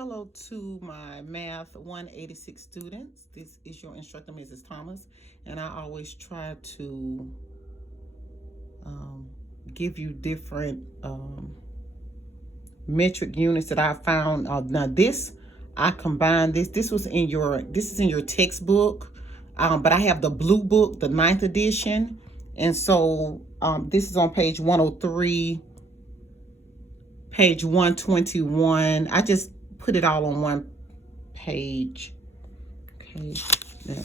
Hello to my Math 186 students. This is your instructor, Mrs. Thomas, and I always try to give you different metric units that I found. Now this, I combined this. This is in your textbook, but I have the blue book, the 9th edition, and so this is on page 103, page 121. I just put it all on one page. Okay.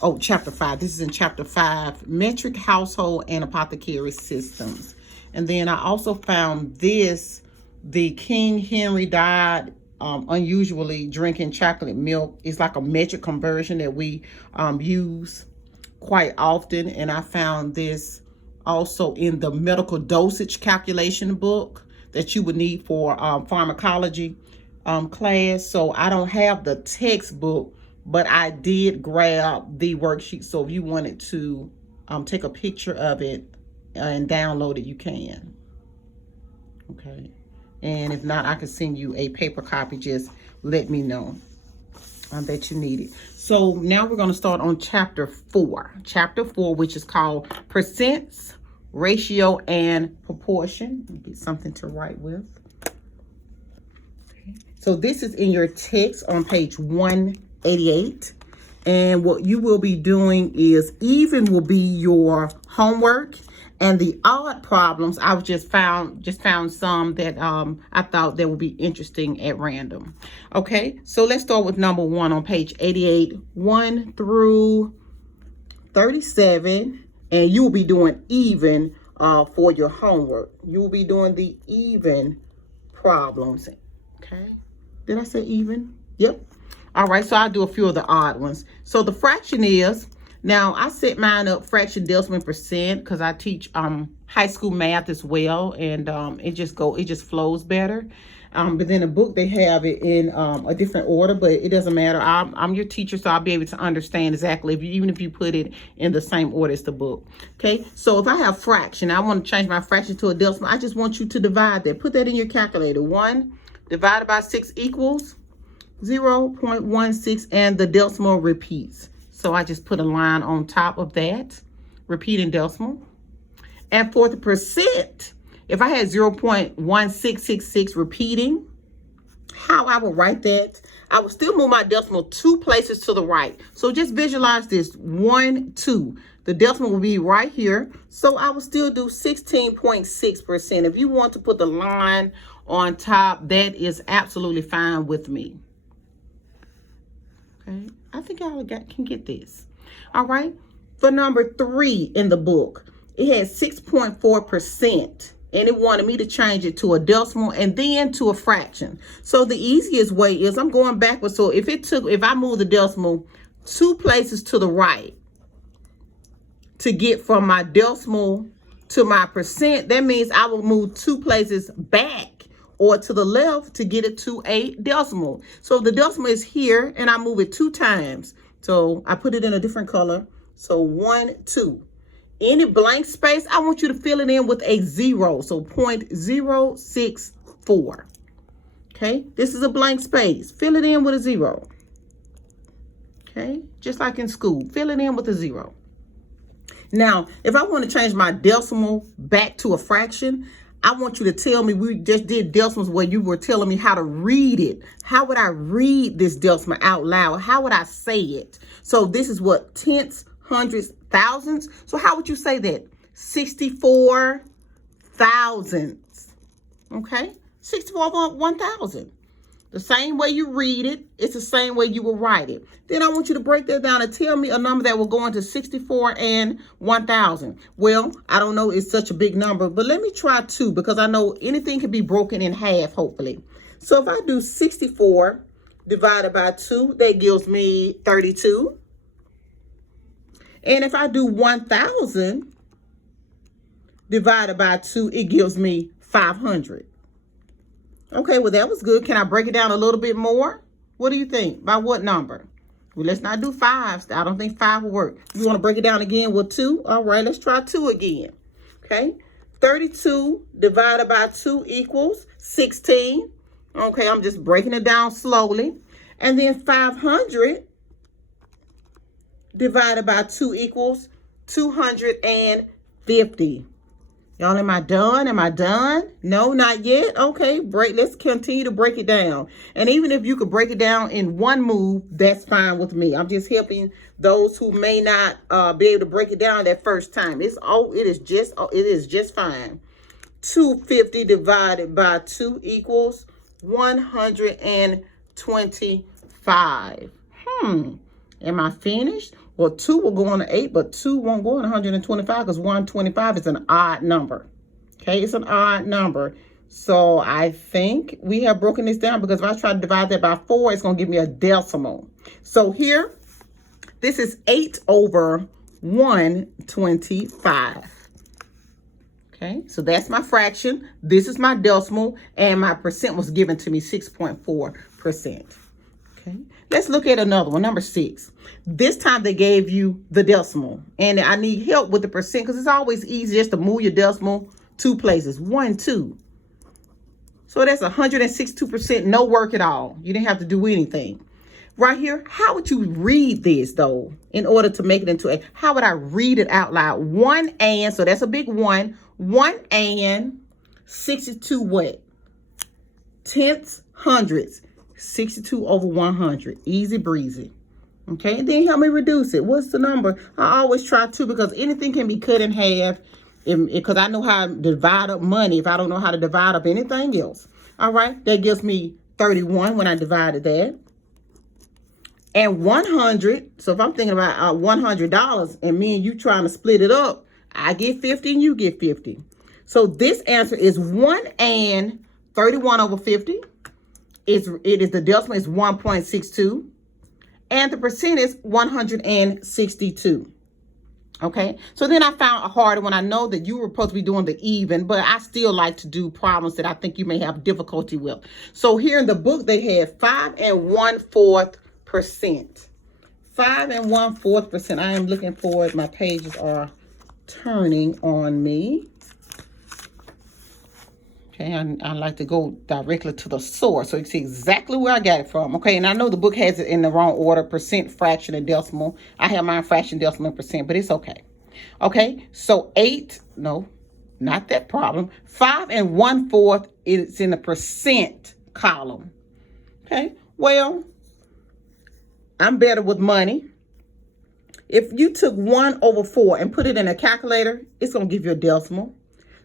Oh, chapter 5. This is in chapter 5, metric household and apothecary systems. And then I also found this. The King Henry died unusually drinking chocolate milk. It's like a metric conversion that we use quite often. And I found this also in the medical dosage calculation book that you would need for pharmacology class. So I don't have the textbook, but I did grab the worksheet. So if you wanted to take a picture of it and download it, you can. Okay. And if not, I can send you a paper copy. Just let me know that you need it. So now we're going to start on chapter 4. Chapter 4, which is called percents, ratio, and proportion. Get something to write with. Okay. So this is in your text on page 188. And what you will be doing is even will be your homework. And the odd problems, I've just found some that I thought that would be interesting at random. Okay, so let's start with number 1 on page 88, 1 through 37. And you will be doing even for your homework. You will be doing the even problems. Okay, did I say even? Yep. All right, so I'll do a few of the odd ones. So the fraction is, now I set mine up fraction, decimal, percent because I teach high school math as well, and it just flows better. But then the book, they have it in a different order, but it doesn't matter. I'm your teacher, so I'll be able to understand exactly even if you put it in the same order as the book. Okay, so if I have fraction, I want to change my fraction to a decimal. I just want you to divide that. Put that in your calculator. 1 divided by 6 equals 0.16, and the decimal repeats. So I just put a line on top of that, repeating decimal. And for the percent, if I had 0.1666 repeating, how I would write that, I would still move my decimal 2 places to the right. So just visualize this, 1, 2. The decimal will be right here. So I would still do 16.6%. If you want to put the line on top, that is absolutely fine with me. Okay, I think y'all can get this. All right, for number 3 in the book, it had 6.4%, and it wanted me to change it to a decimal and then to a fraction. So the easiest way is I'm going backwards. So if I move the decimal 2 places to the right to get from my decimal to my percent, that means I will move 2 places back or to the left to get it to a decimal. So the decimal is here, and I move it 2 times. So I put it in a different color. So 1, 2. Any blank space, I want you to fill it in with a 0. So 0.064. Okay, this is a blank space. Fill it in with a 0. Okay, just like in school, fill it in with a 0. Now, if I want to change my decimal back to a fraction, I want you to tell me, we just did decimals where you were telling me how to read it. How would I read this decimal out loud? How would I say it? So this is what, tenths, hundreds, thousands. So how would you say that? 64 thousandths. Okay, 64 1,000. The same way you read it, it's the same way you will write it. Then I want you to break that down and tell me a number that will go into 64 and 1,000. Well, I don't know, it's such a big number, but let me try 2 because I know anything can be broken in half, hopefully. So if I do 64 divided by 2, that gives me 32. And if I do 1,000 divided by 2, it gives me 500. Okay, well, that was good. Can I break it down a little bit more? What do you think? By what number? Well, let's not do 5. I don't think 5 will work. You want to break it down again with 2? All right, let's try 2 again. Okay, 32 divided by 2 equals 16. Okay, I'm just breaking it down slowly. And then 500 divided by 2 equals 250. Y'all, am I done? Am I done? No, not yet. Okay, let's continue to break it down. And even if you could break it down in one move, that's fine with me. I'm just helping those who may not be able to break it down that first time. It is just fine. 250 divided by 2 equals 125. Am I finished? Well, 2 will go on to 8, but 2 won't go on 125 because 125 is an odd number. Okay, it's an odd number. So I think we have broken this down, because if I try to divide that by 4, it's going to give me a decimal. So here, this is 8 over 125. Okay, so that's my fraction. This is my decimal, and my percent was given to me 6.4%. Okay, let's look at another one, number 6. This time they gave you the decimal, and I need help with the percent, because it's always easy just to move your decimal 2 places, 1, 2. So that's 162%, no work at all. You didn't have to do anything. Right here, how would you read this, though, in order to make it into a, how would I read it out loud? 1 and, so that's a big 1. 1 and 62 what? Tenths, hundredths. 62 over 100. Easy breezy. Okay, and then help me reduce it. What's the number? I always try to, because anything can be cut in half, because I know how to divide up money if I don't know how to divide up anything else. All right, that gives me 31 when I divided that. And 100, so if I'm thinking about $100 and me and you trying to split it up, I get 50 and you get 50. So this answer is 1 and 31 over 50. The decimal is 1.62. And the percent is 162. Okay, so then I found a harder one. I know that you were supposed to be doing the even, but I still like to do problems that I think you may have difficulty with. So here in the book, they had 5 1/4%. 5 1/4%. I am looking for it. My pages are turning on me. Okay, I like to go directly to the source so you can see exactly where I got it from. Okay, and I know the book has it in the wrong order, percent, fraction, and decimal. I have mine fraction, decimal, and percent, but it's okay. Okay, so 8, no, not that problem. 5 1/4 is in the percent column. Okay, well, I'm better with money. If you took 1/4 and put it in a calculator, it's going to give you a decimal.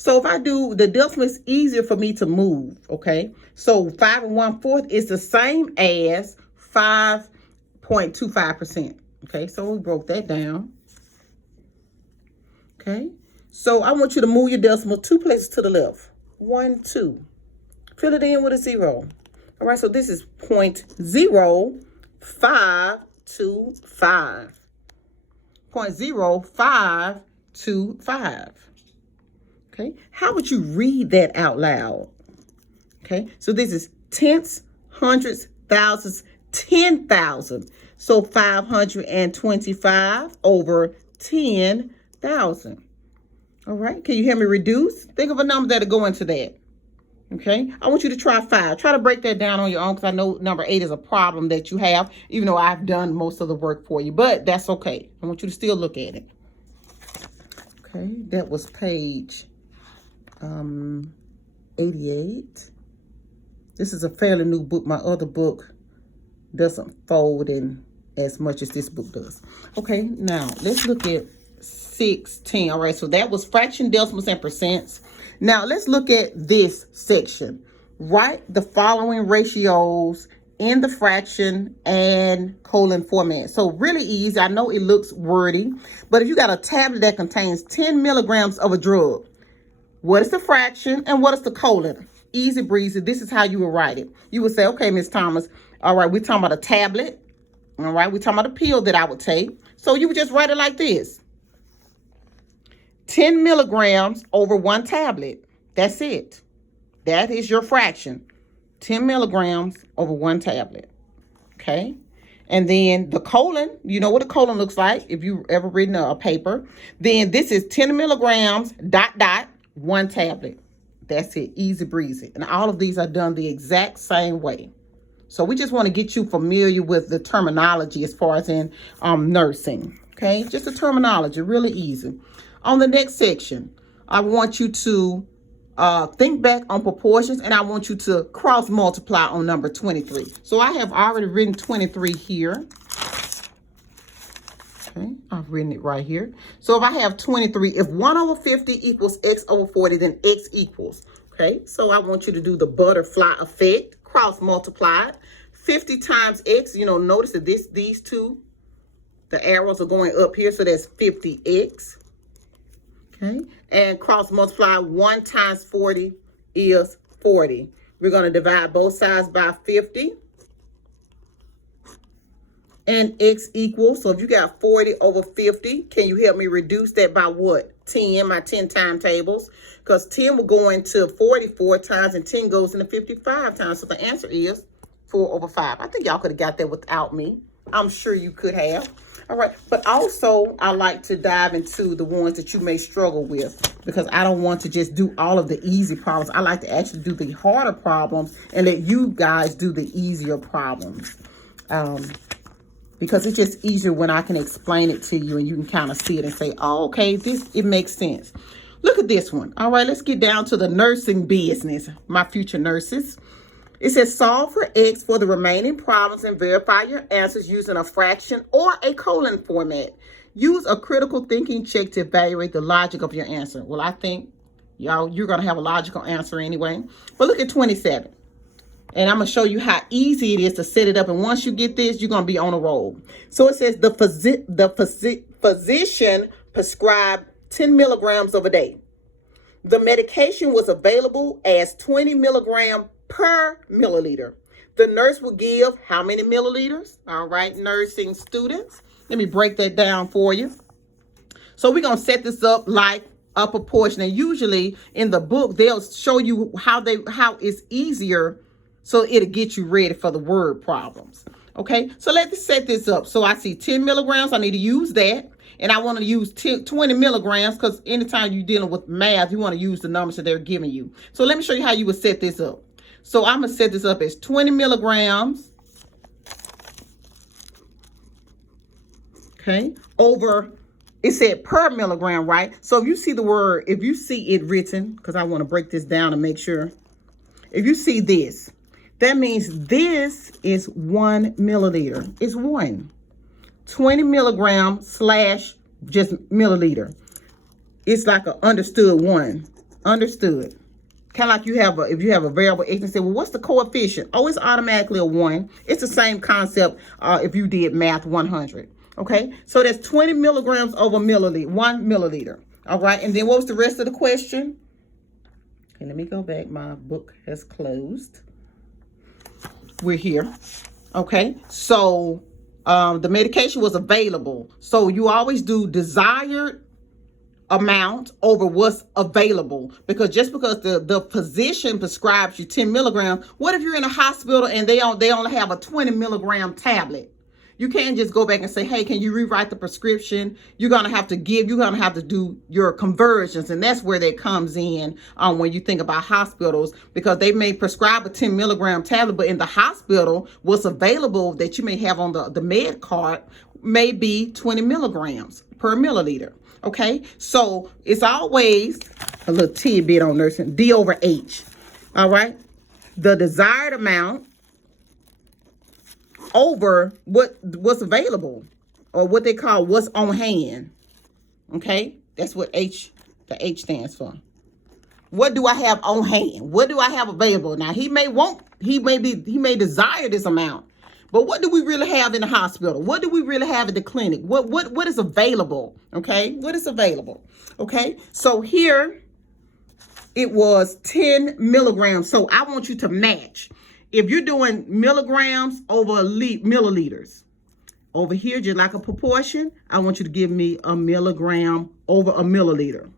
So if I do the decimal, it's easier for me to move, okay? So 5 1/4 is the same as 5.25%, okay? So we broke that down, okay? So I want you to move your decimal 2 places to the left. 1, 2. Fill it in with a 0. All right, so this is 0.0525. 0.0525. Okay, how would you read that out loud? Okay, so this is tenths, hundreds, thousands, 10,000. So 525 over 10,000. All right, can you hear me reduce? Think of a number that'll go into that. Okay, I want you to try 5. Try to break that down on your own, because I know number 8 is a problem that you have, even though I've done most of the work for you, but that's okay. I want you to still look at it. Okay, that was page 88. This is a fairly new book. My other book doesn't fold in as much as this book does. Okay, now let's look at 16. All right, so that was fraction, decimals, and percents. Now let's look at this section. Write the following ratios in the fraction and colon format. So really easy. I know it looks wordy, but if you got a tablet that contains 10 milligrams of a drug, what is the fraction and what is the colon? Easy breezy. This is how you would write it. You would say, okay, Miss Thomas, all right, we're talking about a tablet. All right, we're talking about a pill that I would take. So you would just write it like this. 10 milligrams over 1 tablet. That's it. That is your fraction. 10 milligrams over 1 tablet. Okay. And then the colon, you know what a colon looks like if you've ever written a paper. Then this is 10 milligrams, ... 1 tablet. That's it. Easy breezy. And all of these are done the exact same way. So we just want to get you familiar with the terminology as far as in nursing. Okay, just the terminology, really easy. On the next section, I want you to think back on proportions, and I want you to cross multiply on number 23. So I have already written 23 here. Okay, I've written it right here. So if I have 23, if 1 over 50 equals x over 40, then x equals. Okay, so I want you to do the butterfly effect, cross multiply. 50 times x, notice that these two, the arrows are going up here, so that's 50x. Okay, and cross multiply 1 times 40 is 40. We're going to divide both sides by 50. And x equals, so if you got 40 over 50, can you help me reduce that by what? 10, my 10 time tables. Because 10 will go into 44 times and 10 goes into 55 times. So the answer is 4 over 5. I think y'all could have got that without me. I'm sure you could have. All right. But also, I like to dive into the ones that you may struggle with, because I don't want to just do all of the easy problems. I like to actually do the harder problems and let you guys do the easier problems. Because it's just easier when I can explain it to you and you can kind of see it and say, oh, okay, it makes sense. Look at this one. All right, let's get down to the nursing business, my future nurses. It says solve for x for the remaining problems and verify your answers using a fraction or a colon format. Use a critical thinking check to evaluate the logic of your answer. Well, I think, y'all, you're going to have a logical answer anyway. But look at 27. And I'm going to show you how easy it is to set it up. And once you get this, you're going to be on a roll. So it says the physician prescribed 10 milligrams of a day. The medication was available as 20 milligrams per milliliter. The nurse will give how many milliliters? All right, nursing students. Let me break that down for you. So we're going to set this up like a proportion. And usually in the book, they'll show you how it's easier, so it'll get you ready for the word problems. Okay, so let's set this up. So I see 10 milligrams. I need to use that. And I want to use 20 milligrams, because anytime you're dealing with math, you want to use the numbers that they're giving you. So let me show you how you would set this up. So I'm going to set this up as 20 milligrams. Okay, over, it said per milligram, right? So if you see the word, if you see it written, because I want to break this down and make sure. If you see this, that means this is 1 milliliter. It's 1. 20 milligram slash just milliliter. It's like an understood 1. Understood. Kind of like if you have a variable x and say, well, what's the coefficient? Oh, it's automatically a 1. It's the same concept if you did math 100. Okay, so that's 20 milligrams over milliliter, 1 milliliter. All right, and then what was the rest of the question? Okay, let me go back. My book has closed. We're here. Okay, so the medication was available. So you always do desired amount over what's available, because just because the physician prescribes you 10 milligrams, what if you're in a hospital and they only have a 20 milligram tablet? You can't just go back and say, hey, can you rewrite the prescription? You're going to have to do your conversions. And that's where that comes in when you think about hospitals, because they may prescribe a 10 milligram tablet, but in the hospital, what's available that you may have on the med card may be 20 milligrams per milliliter. Okay, so it's always a little tidbit on nursing, D over H. All right, the desired amount over what's available, or what they call what's on hand. Okay, that's what the H stands for. What do I have on hand? What do I have available? Now he may desire this amount, but what do we really have in the hospital? What do we really have at the clinic? What is available? Okay, what is available? Okay, so here it was 10 milligrams. So I want you to match. If you're doing milligrams over milliliters, over here, just like a proportion, I want you to give me a milligram over a milliliter.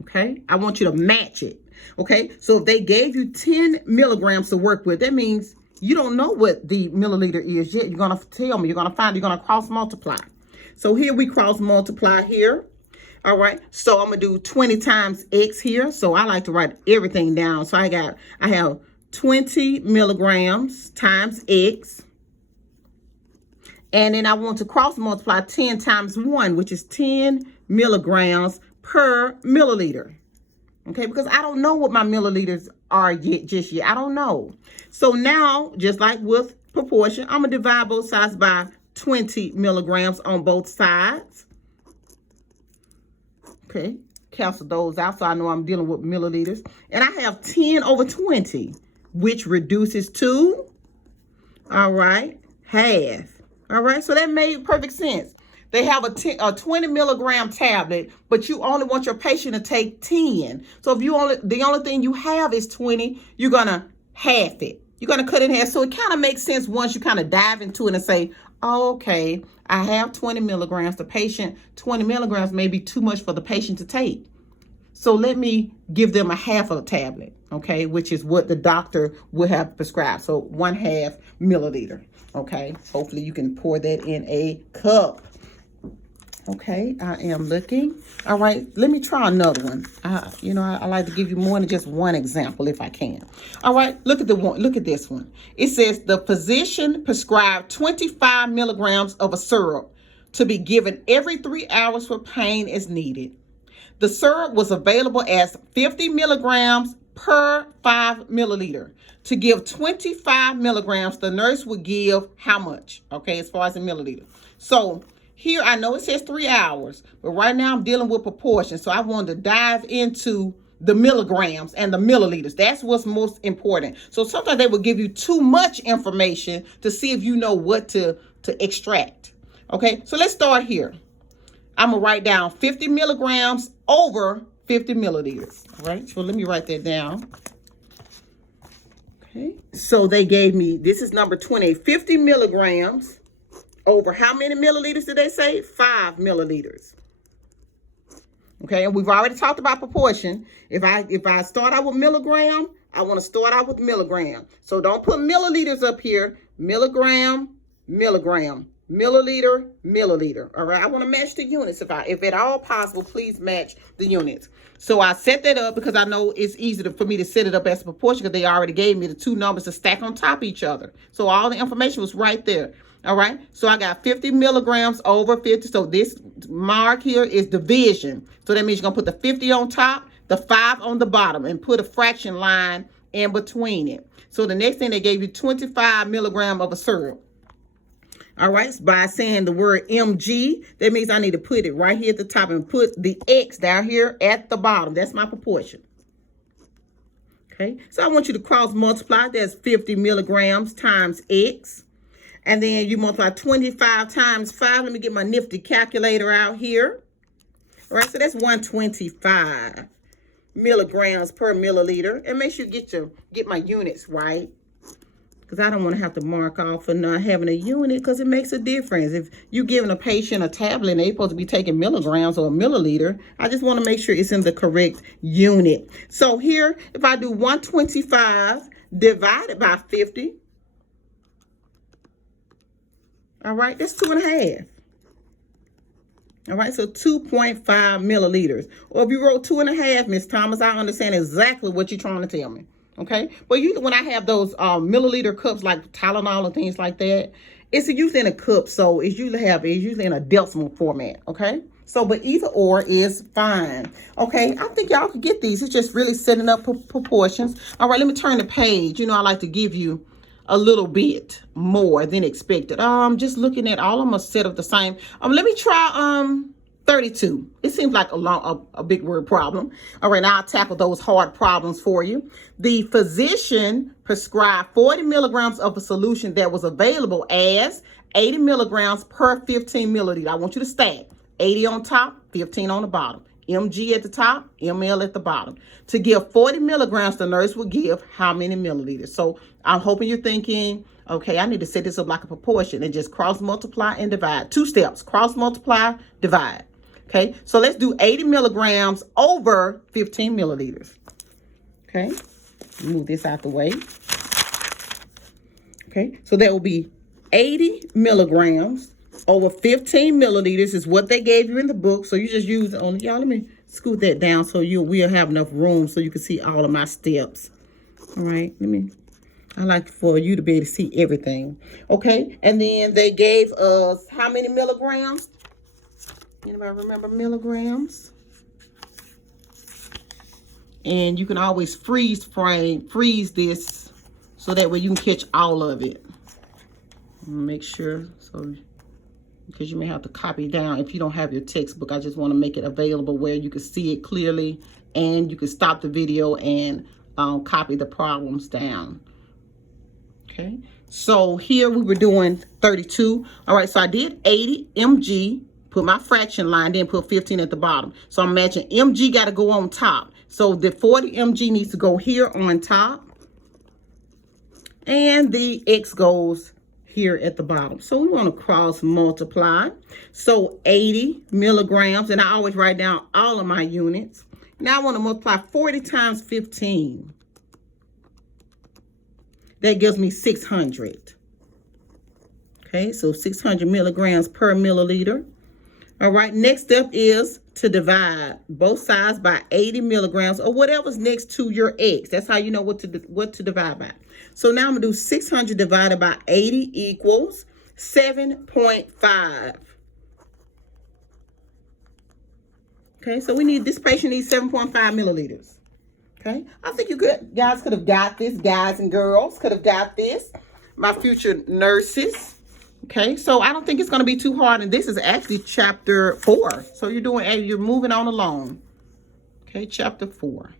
Okay, I want you to match it. Okay, so if they gave you 10 milligrams to work with, that means you don't know what the milliliter is yet. You're going to tell me, you're going to cross multiply. So here we cross multiply here. All right, so I'm gonna do 20 times X here. So I like to write everything down. So I have 20 milligrams times X. And then I want to cross multiply 10 times 1, which is 10 milligrams per milliliter. Okay, because I don't know what my milliliters are just yet. I don't know. So now, just like with proportion, I'm going to divide both sides by 20 milligrams on both sides. Okay, cancel those out so I know I'm dealing with milliliters. And I have 10 over 20, which reduces to, all right, half. All right, so that made perfect sense. They have a 20 milligram tablet, but you only want your patient to take 10. So if the only thing you have is 20, you're gonna half it. You're gonna cut it in half. So it kind of makes sense once you kind of dive into it and say, oh, okay, I have 20 milligrams. The patient, 20 milligrams may be too much for the patient to take. So let me give them a half of a tablet, okay, which is what the doctor would have prescribed. So 1/2 milliliter, okay. Hopefully you can pour that in a cup. Okay, I am looking. All right, let me try another one. I like to give you more than just one example if I can. All right, look at this one. It says the physician prescribed 25 milligrams of a syrup to be given every 3 hours for pain as needed. The syrup was available as 50 milligrams per 5 milliliter. To give 25 milligrams, the nurse would give how much? Okay, as far as the milliliter. So here, I know it says 3 hours, but right now I'm dealing with proportions. So I wanted to dive into the milligrams and the milliliters. That's what's most important. So sometimes they will give you too much information to see if you know what to extract. Okay, so let's start here. I'm going to write down 50 milligrams over 50 milliliters. All right, so let me write that down. Okay, so they gave me, this is number 20, 50 milligrams over how many milliliters did they say? 5 milliliters. Okay, and we've already talked about proportion. If I start out with milligram, I want to start out with milligram. So don't put milliliters up here. Milligram, milligram, milliliter, milliliter. All right, I want to match the units. If at all possible, please match the units. So I set that up because I know it's easy for me to set it up as a proportion because they already gave me the two numbers to stack on top of each other. So all the information was right there. All right, so I got 50 milligrams over 50. So this mark here is division. So that means you're going to put the 50 on top, the 5 on the bottom, and put a fraction line in between it. So the next thing, they gave you 25 milligrams of a syrup. All right, so by saying the word mg, that means I need to put it right here at the top and put the X down here at the bottom. That's my proportion. Okay, so I want you to cross multiply. That's 50 milligrams times X. And then you multiply 25 times 5. Let me get my nifty calculator out here. All right, so that's 125 milligrams per milliliter. And make sure you get my units right, because I don't want to have to mark off for not having a unit, because it makes a difference. If you're giving a patient a tablet and they're supposed to be taking milligrams or a milliliter, I just want to make sure it's in the correct unit. So here, if I do 125 divided by 50, all right, that's 2.5. All right, so 2.5 milliliters. Or if you wrote 2.5, Miss Thomas, I understand exactly what you're trying to tell me. Okay, but when I have those milliliter cups like Tylenol and things like that, it's usually in a cup, so it's usually in a decimal format. Okay, so but either or is fine. Okay, I think y'all could get these. It's just really setting up proportions. All right, let me turn the page. I like to give you a little bit more than expected. I'm just looking at all of them are set up the same. Let me try 32. It seems like a big word problem. All right, now I'll tackle those hard problems for you. The physician prescribed 40 milligrams of a solution that was available as 80 milligrams per 15 milliliter. I want you to stack 80 on top, 15 on the bottom. mg at the top, ml at the bottom. To give 40 milligrams, the nurse would give how many milliliters? So I'm hoping you're thinking, okay, I need to set this up like a proportion and just cross multiply and divide. 2 steps, cross multiply, divide. Okay, so let's do 80 milligrams over 15 milliliters. Okay, move this out the way. Okay, so that will be 80 milligrams over 15 milliliters is what they gave you in the book. So you just use it on, y'all, let me scoot that down so we'll have enough room so you can see all of my steps. All right, I like for you to be able to see everything. Okay, and then they gave us how many milligrams? Anybody remember milligrams? And you can always freeze this so that way you can catch all of it. Make sure, so because you may have to copy down if you don't have your textbook. I just want to make it available where you can see it clearly and you can stop the video and copy the problems down. Okay, so here we were doing 32. All right, so I did 80 mg, put my fraction line, then put 15 at the bottom. So I'm matching mg got to go on top. So the 40 mg needs to go here on top. And the X goes here at the bottom. So we want to cross multiply. So 80 milligrams, and I always write down all of my units. Now I want to multiply 40 times 15. That gives me 600. Okay, so 600 milligrams per milliliter. All right, next step is to divide both sides by 80 milligrams or whatever's next to your X. That's how you know what to divide by. So now I'm going to do 600 divided by 80 equals 7.5. Okay, so this patient needs 7.5 milliliters. Okay, I think you guys could have got this. Guys and girls could have got this. My future nurses. Okay, so I don't think it's going to be too hard. And this is actually chapter 4. So you're moving on along. Okay, chapter 4.